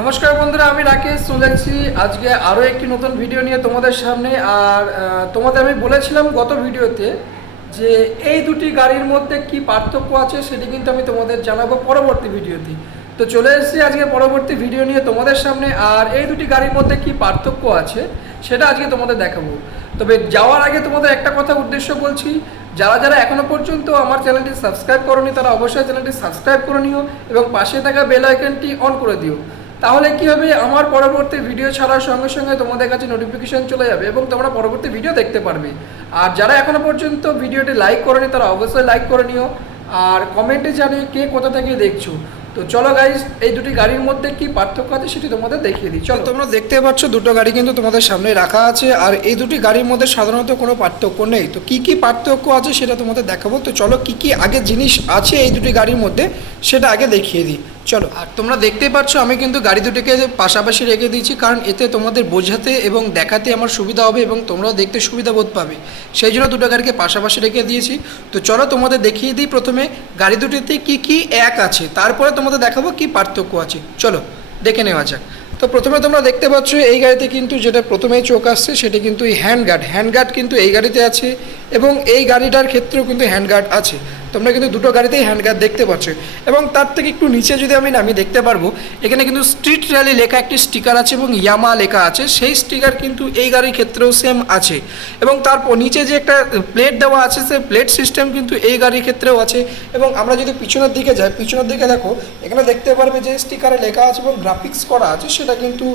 নমস্কার বন্ধুরা, আমি রাকেশ চলে যাচ্ছি আজকে আরও একটি নতুন ভিডিও নিয়ে তোমাদের সামনে। আর তোমাদের আমি বলেছিলাম গত ভিডিওতে যে এই দুটি গাড়ির মধ্যে কি পার্থক্য আছে সেটি কিন্তু আমি তোমাদের জানাবো পরবর্তী ভিডিওতে। তো চলে এসেছি আজকে পরবর্তী ভিডিও নিয়ে তোমাদের সামনে। আর এই দুটি গাড়ির মধ্যে কি পার্থক্য আছে সেটা আজকে তোমাদের দেখাবো। তবে যাওয়ার আগে তোমাদের একটা কথা উদ্দেশ্য বলছি, যারা যারা এখনও পর্যন্ত আমার চ্যানেলটি সাবস্ক্রাইব করোনি তারা অবশ্যই চ্যানেলটি সাবস্ক্রাইব করে নিও এবং পাশে থাকা বেল আইকনটি অন করে দিও। তাহলে কী হবে, আমার পরবর্তী ভিডিও ছাড়ার সঙ্গে সঙ্গে তোমাদের কাছে নোটিফিকেশান চলে যাবে এবং তোমরা পরবর্তী ভিডিও দেখতে পারবে। আর যারা এখনও পর্যন্ত ভিডিওটি লাইক করেনি তারা অবশ্যই লাইক করে নিও আর কমেন্টে জানিয়ে কে কোথা থেকে দেখছো। তো চলো গাইস, এই দুটি গাড়ির মধ্যে কি পার্থক্য আছে সেটি তোমাদের দেখিয়ে দিই। চলো, তোমরা দেখতে পাচ্ছ দুটো গাড়ি কিন্তু তোমাদের সামনে রাখা আছে। আর এই দুটি গাড়ির মধ্যে সাধারণত কোনো পার্থক্য নেই। তো কি কি পার্থক্য আছে সেটা তোমাদের দেখাবো। তো চলো, কি কি আগে জিনিস আছে এই দুটি গাড়ির মধ্যে সেটা আগে দেখিয়ে দিই। চলো, আর তোমরা দেখতেই পাচ্ছ আমি কিন্তু গাড়ি দুটিকে পাশাপাশি রেখে দিয়েছি, কারণ এতে তোমাদের বোঝাতে এবং দেখাতে আমার সুবিধা হবে এবং তোমরাও দেখতে সুবিধা বোধ পাবে, সেই জন্য দুটো গাড়িকে পাশাপাশি রেখে দিয়েছি। তো চলো তোমাদের দেখিয়ে দিই প্রথমে গাড়ি দুটিতে কি কি এক আছে, তারপরে তোমাদের দেখাবো কি পার্থক্য আছে। চলো দেখে নেওয়া যাক। তো প্রথমে তোমরা দেখতে পাচ্ছ এই গাড়িতে কিন্তু যেটা প্রথমেই চোখ আসছে সেটি কিন্তু এই হ্যান্ডগার্ড কিন্তু এই গাড়িতে আছে এবং এই গাড়িটার ক্ষেত্রেও কিন্তু হ্যান্ডগার্ড আছে। তোমরা কিন্তু দুটো গাড়িতেই হ্যান্ডগার্ড দেখতে পাচ্ছ এবং তার থেকে একটু নিচে যদি আমি দেখতে পারবো এখানে কিন্তু স্ট্রিট র্যালি লেখা একটি স্টিকার আছে এবং ইয়ামা লেখা আছে, সেই স্টিকার কিন্তু এই গাড়ির ক্ষেত্রেও সেম আছে। এবং তারপর নিচে যে একটা প্লেট দেওয়া আছে সেই প্লেট সিস্টেম কিন্তু এই গাড়ির ক্ষেত্রেও আছে। এবং আমরা যদি পিছনের দিকে যাই, পিছনের দিকে দেখো এখানে দেখতে পারবে যে স্টিকারে লেখা আছে এবং গ্রাফিক্স করা আছে সেটা কিন্তু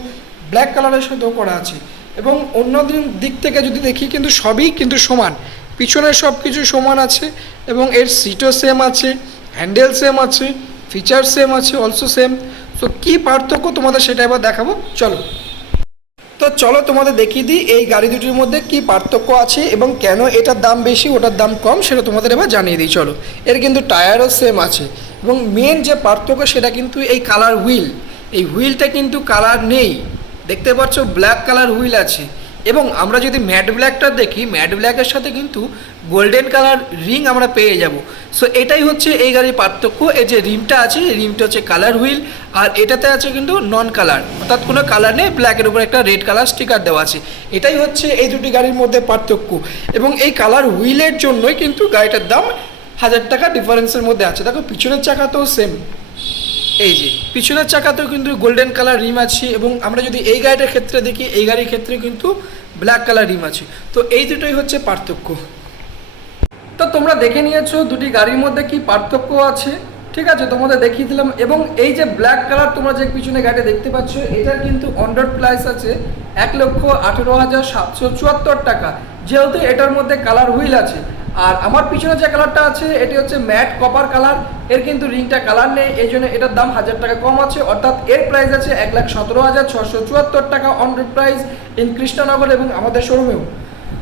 ব্ল্যাক কালারের সাথেও করা আছে। এবং অন্য দিক থেকে যদি দেখি কিন্তু সবই কিন্তু সমান, পিছনের সব কিছু সমান আছে এবং এর সিটও সেম আছে, হ্যান্ডেল সেম আছে, ফিচার সেম আছে, অলসো সেম। তো কী পার্থক্য তোমাদের সেটা এবার দেখাবো। চলো, তো চলো তোমাদের দেখিয়ে দিই এই গাড়ি দুটির মধ্যে কি পার্থক্য আছে এবং কেন এটার দাম বেশি ওটার দাম কম সেটা তোমাদের এবার জানিয়ে দিই। চলো, এর কিন্তু টায়ারও সেম আছে এবং মেন যে পার্থক্য সেটা কিন্তু এই কালার হুইল। এই হুইলটা কিন্তু কালার নেই, দেখতে পাচ্ছ ব্ল্যাক কালার হুইল আছে। এবং আমরা যদি ম্যাট ব্ল্যাকটা দেখি, ম্যাট ব্ল্যাকের সাথে কিন্তু গোল্ডেন কালার রিং আমরা পেয়ে যাব। সো এটাই হচ্ছে এই গাড়ির পার্থক্য। এই যে রিমটা আছে, রিমটা হচ্ছে কালার হুইল আর এটাতে আছে কিন্তু নন কালার, অর্থাৎ কোনো কালার নেই, ব্ল্যাকের উপর একটা রেড কালার স্টিকার দেওয়া আছে। এটাই হচ্ছে এই দুটি গাড়ির মধ্যে পার্থক্য এবং এই কালার হুইলের জন্যই কিন্তু গাড়িটার দাম 1000 টাকা ডিফারেন্সের মধ্যে আছে। দেখো পিছনের চাকাতেও সেম, এই যে পিছনের চাকাতেও কিন্তু গোল্ডেন কালার রিম আছে এবং আমরা যদি এই গাড়িটার ক্ষেত্রে দেখি এই গাড়ির ক্ষেত্রে কিন্তু ব্ল্যাক কালার রিম আছে। তো এই দুটোই হচ্ছে পার্থক্য। তো তোমরা দেখে নিয়েছো দুটি গাড়ির মধ্যে কি পার্থক্য আছে, ঠিক আছে, তোমাদের দেখিয়ে দিলাম। এবং এই যে ব্ল্যাক কালার তোমরা যে পিছনে গাড়িটা দেখতে পাচ্ছ এটার কিন্তু অন রোড প্রাইস আছে 1,18,774 টাকা, যেহেতু এটার মধ্যে কালার হুইল আছে। আর আমার পিছনে যে কালারটা আছে এটি হচ্ছে ম্যাট কপার কালার, এর কিন্তু রিংটা কালার নেই, এই জন্য এটার দাম 1000 টাকা কম আছে, অর্থাৎ এর প্রাইস আছে 1,17,674 টাকা on road price in Krishnanagar এবং আমাদের শোরুমেও।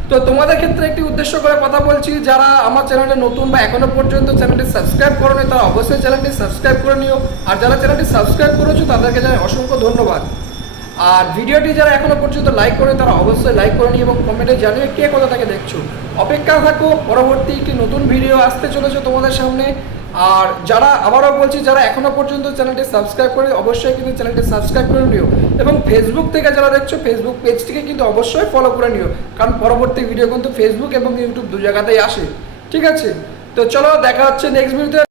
তো তোমাদের ক্ষেত্রে একটি উদ্দেশ্য করে কথা বলছি, যারা আমার চ্যানেলে নতুন বা এখনো পর্যন্ত চ্যানেলটি সাবস্ক্রাইব করোনি তারা অবশ্যই চ্যানেলটি সাবস্ক্রাইব করে নিও। আর যারা চ্যানেলটি সাবস্ক্রাইব করেছো তাদেরকে জানাই অসংখ্য ধন্যবাদ। আর ভিডিওটি যারা এখনো পর্যন্ত লাইক করে তারা অবশ্যই লাইক করে নিও এবং কমেন্টে জানিয়ে কে কোথা থেকে দেখছো। অপেক্ষা থাকো, পরবর্তী একটি নতুন ভিডিও আসতে চলেছে তোমাদের সামনে। আর যারা আবারও বলছি যারা এখনো পর্যন্ত চ্যানেলটি সাবস্ক্রাইব করে অবশ্যই কিন্তু চ্যানেলটি সাবস্ক্রাইব করে নিও এবং ফেসবুক থেকে যারা দেখছো ফেসবুক পেজটিকে কিন্তু অবশ্যই ফলো করে নিও, কারণ পরবর্তী ভিডিও কিন্তু ফেসবুক এবং ইউটিউব দু জায়গাতেই আসে, ঠিক আছে। তো চলো দেখা হচ্ছে নেক্সট ভিডিওতে।